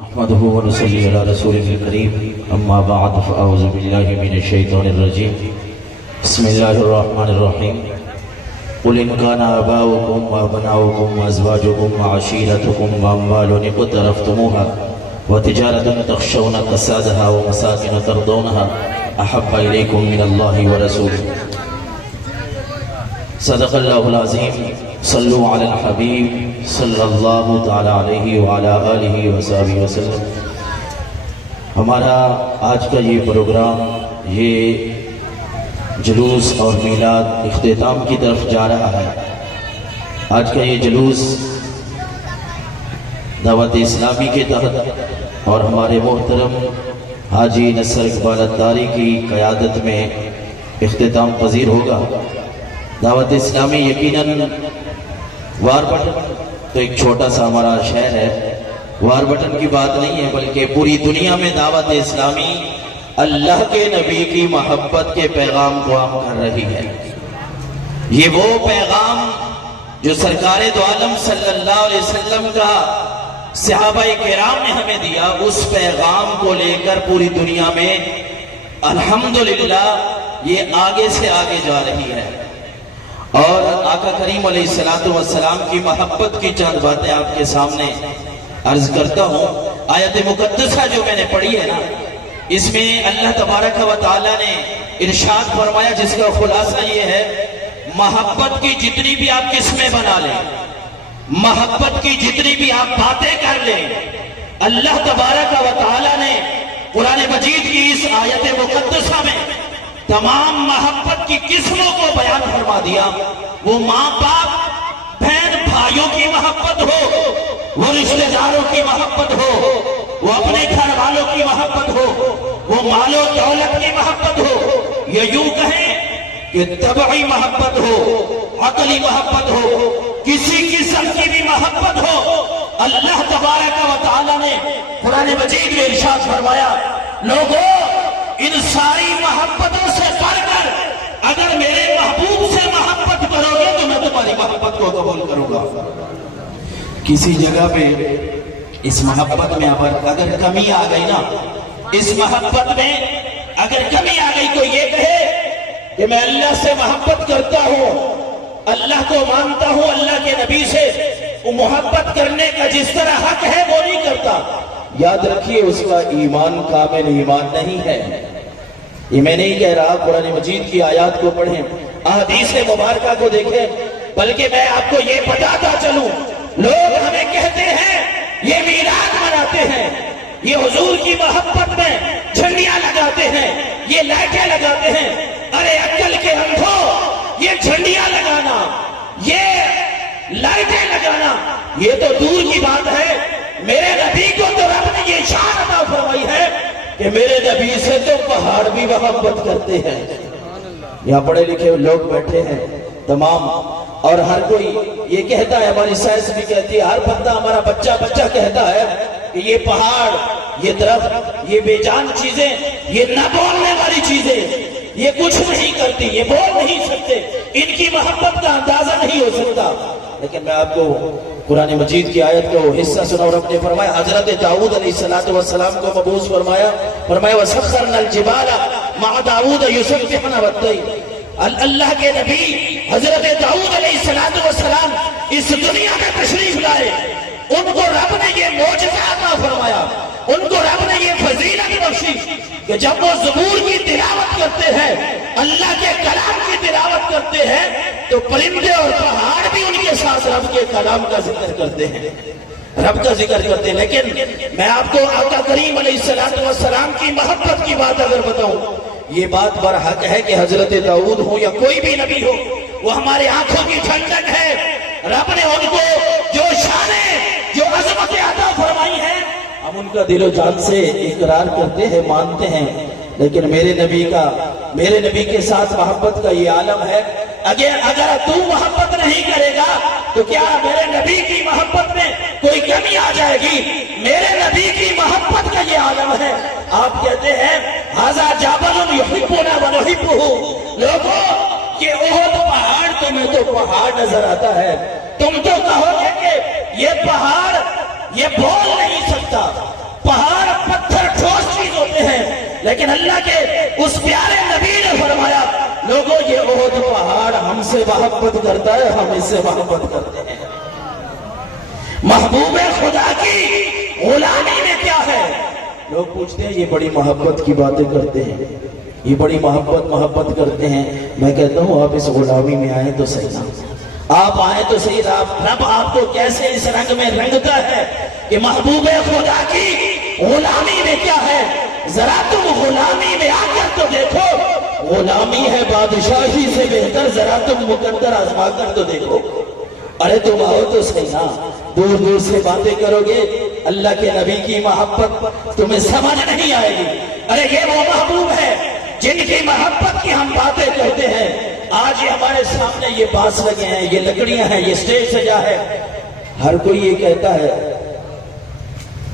نحمده ونصلي على رسوله الكريم اما بعد فاعوذ بالله من الشيطان الرجيم بسم الله الرحمن الرحيم قل ان كان آباؤكم وابناؤكم وازواجكم وعشيرتكم واموال اقترفتموها وتجارة تخشون كسادها ومساكن ترضونها احب اليكم من الله ورسوله صدق الله العظيم صلوا على الحبیب صلی اللہ تعالیٰ علیہ وعلا آلہ وصحبہ وسلم۔ ہمارا آج کا یہ پروگرام، یہ جلوس اور میلاد اختتام کی طرف جا رہا ہے۔ آج کا یہ جلوس دعوت اسلامی کے تحت اور ہمارے محترم حاجی نصر اقبال اتاری کی قیادت میں اختتام پذیر ہوگا۔ دعوت اسلامی یقیناً واربٹن تو ایک چھوٹا سا ہمارا شہر ہے، واربٹن کی بات نہیں ہے، بلکہ پوری دنیا میں دعوت اسلامی اللہ کے نبی کی محبت کے پیغام کو عام کر رہی ہے۔ یہ وہ پیغام جو سرکار دو عالم صلی اللہ علیہ وسلم کا صحابہ کرام نے ہمیں دیا، اس پیغام کو لے کر پوری دنیا میں الحمدللہ یہ آگے سے آگے جا رہی ہے۔ اور آقا کریم علیہ السلام کی محبت کی چند باتیں آپ کے سامنے عرض کرتا ہوں۔ آیت مقدسہ جو میں نے پڑھی ہے نا، اس میں اللہ تبارک و تعالیٰ نے ارشاد فرمایا، جس کا خلاصہ یہ ہے، محبت کی جتنی بھی آپ قسمیں بنا لیں، محبت کی جتنی بھی آپ باتیں کر لیں، اللہ تبارک و تعالیٰ نے قرآن مجید کی اس آیت مقدسہ میں تمام محبت کی قسموں کو بیان فرما دیا۔ وہ ماں باپ بہن بھائیوں کی محبت ہو، وہ رشتہ داروں کی محبت ہو، وہ اپنے گھر والوں کی محبت ہو، وہ مال و دولت کی محبت ہو، یا یوں کہیں کہ طبعی محبت ہو، عقلی محبت ہو، کسی قسم کی بھی محبت ہو، اللہ تبارک و تعالیٰ نے قرآن مجید میں ارشاد فرمایا، لوگوں ان ساری محبتوں سے بڑھ کر اگر میرے محبوب سے محبت کرو گے تو میں تمہاری محبت کو قبول کروں گا۔ کسی جگہ پہ اس محبت میں اگر کمی آ گئی نا، اس محبت میں اگر کمی آ گئی تو یہ کہے کہ میں اللہ سے محبت کرتا ہوں، اللہ کو مانتا ہوں، اللہ کے نبی سے وہ محبت کرنے کا جس طرح حق ہے وہ نہیں کرتا، یاد رکھیے اس کا ایمان کامل ایمان نہیں ہے۔ یہ میں نہیں کہہ رہا، قرآن مجید کی آیات کو پڑھیں، احادیث مبارکہ کو دیکھیں، بلکہ میں آپ کو یہ بتاتا چلوں، لوگ ہمیں کہتے ہیں یہ میلاد مناتے ہیں، یہ حضور کی محبت میں جھنڈیاں لگاتے ہیں، یہ لائٹیں لگاتے ہیں۔ ارے عقل کے اندھو، یہ جھنڈیاں لگانا، یہ لائٹیں لگانا یہ تو دور کی بات ہے۔ میرے نبی کو تو رب نے یہ شان عطا فرمائی ہے کہ میرے نبی سے تو پہاڑ بھی محبت کرتے ہیں۔ یہاں پڑھے لکھے لوگ بیٹھے ہیں تمام، اور ہر کوئی یہ کہتا ہے، ہماری سائنس بھی کہتی ہے، ہر بندہ ہمارا بچہ کہتا ہے کہ یہ پہاڑ، یہ درخت، یہ بے جان چیزیں، یہ نہ بولنے والی چیزیں، یہ کچھ نہیں کرتی، یہ بول نہیں سکتے، ان کی محبت کا اندازہ نہیں ہو سکتا۔ لیکن میں آپ کو قرآن مجید کی آیت کا وہ حصہ سنا، اور اپنے فرمایا حضرت داؤد علیہ السلام کو مبعوث فرمایا وَسَخَّرْنَا الْجِبَالَ مَعَ دَاؤُدَ يُسَبِّحْنَ وَالطَّيْرَ۔ اللہ کے نبی حضرت داؤد علیہ السلام اس دنیا میں تشریف لائے، ان کو رب نے یہ معجزہ عطا فرمایا، ان کو رب نے یہ فضیلت بخشی کہ جب وہ زبور کی تلاوت کرتے ہیں، اللہ کے کلام کی تلاوت کرتے ہیں، تو پرندے اور پہاڑ بھی ان کے ساتھ رب کے کلام کا ذکر کرتے ہیں، رب کا ذکر کرتے ہیں۔ لیکن میں آپ کو آقا کریم علیہ السلام کی محبت کی بات اگر بتاؤں، یہ بات برحق ہے کہ حضرت داؤد ہو یا کوئی بھی نبی ہو، وہ ہمارے آنکھوں کی ٹھنڈک ہے۔ رب نے ان کو جو شانیں، جو عظمتیں عطا فرمائی ہیں، ہم ان کا دل و جان سے اقرار کرتے ہیں، مانتے ہیں، لیکن میرے نبی کے ساتھ محبت کا یہ عالم ہے۔ اگر تو محبت نہیں کرے گا تو کیا میرے نبی کی محبت میں کوئی کمی آ جائے گی؟ میرے نبی کی محبت کا یہ عالم ہے۔ آپ کہتے ہیں ھذا جبل یحبنا ونحبہ، لوگوں کہ احد پہاڑ، تمہیں تو پہاڑ نظر آتا ہے، تم تو کہو گے کہ یہ پہاڑ یہ بول نہیں سکتا، پہاڑ پتھر ٹھوس چیز ہوتے ہیں، لیکن اللہ کے اس پیارے نبی نے فرمایا لوگوں یہ احد پہاڑ ہم سے محبت کرتا ہے، ہم اس سے محبت کرتے ہیں۔ محبوب خدا کی غلامی میں کیا ہے؟ لوگ پوچھتے ہیں یہ بڑی محبت کی باتیں کرتے ہیں، یہ بڑی محبت کرتے ہیں۔ میں کہتا ہوں آپ اس غلامی میں آئیں تو صحیح نا، آپ آئیں تو صحیح، رب آپ کو کیسے اس رنگ میں رنگتا ہے کہ محبوب خدا کی غلامی میں کیا ہے۔ ذرا تم غلامی میں آ کر تو دیکھو، غلامی ہے بادشاہی سے بہتر، ذرا تم مقدر آزما کر تو دیکھو۔ ارے تم آؤ تو صحیح نا، دور دور سے باتیں کرو گے، اللہ کے نبی کی محبت تمہیں سمجھ نہیں آئے گی۔ ارے یہ وہ محبوب ہے جن کی محبت کی ہم باتیں کرتے ہیں۔ آج یہ ہمارے سامنے یہ بانس لگے ہیں، یہ لکڑیاں ہیں، یہ سٹیج سجا ہے، ہر کوئی یہ کہتا ہے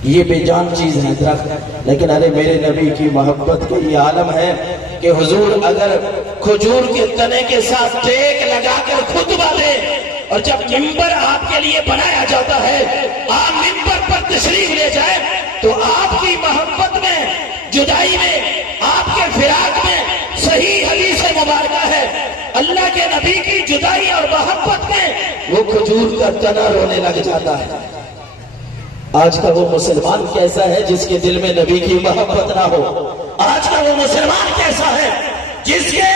یہ بے جان چیز ہے درخت، لیکن ارے میرے نبی کی محبت کا یہ عالم ہے کہ حضور اگر کھجور کے تنے کے ساتھ ٹیک لگا کر خطبہ دے، اور جب ممبر آپ کے لیے بنایا جاتا ہے آپ ممبر پر تشریف لے جائے تو آپ کی محبت میں، جدائی میں، آپ کے فراق میں صحیح حدیث مبارکہ ہے اللہ کے نبی کی جدائی اور محبت میں وہ کھجور کا تنا رونے لگ جاتا ہے۔ آج کا وہ مسلمان کیسا ہے جس کے دل میں نبی کی محبت نہ ہو؟ آج کا وہ مسلمان کیسا ہے جس کے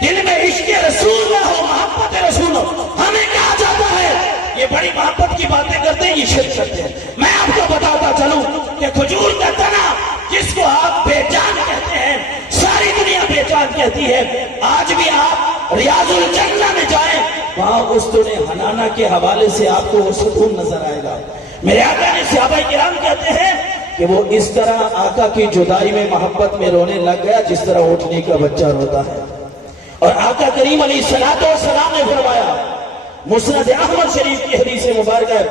دل میں عشق رسول نہ ہو، محبت رسول ہو؟ ہمیں کہا جاتا ہے یہ بڑی محبت کی باتیں کرتے ہیں، یہ شرک کرتے ہیں۔ میں آپ کو بتاتا چلوں کہ کھجور کا تنا جس کو آپ بے جان کہتے ہیں، ساری دنیا بے جان کہتی ہے، آج بھی آپ ریاض الجنہ میں جائیں، وہاں استون حنانہ کے حوالے سے آپ کو وہ سکون نظر آئے گا۔ میرے آقا نے صحابہ کرام کہتے ہیں کہ وہ اس طرح آقا کی جدائی میں محبت میں رونے لگ گیا جس طرح اٹھنے کا بچہ روتا ہے۔ اور آقا کریم علیہ السلام نے فرمایا، مسند احمد شریف کی حدیث مبارکہ ہے،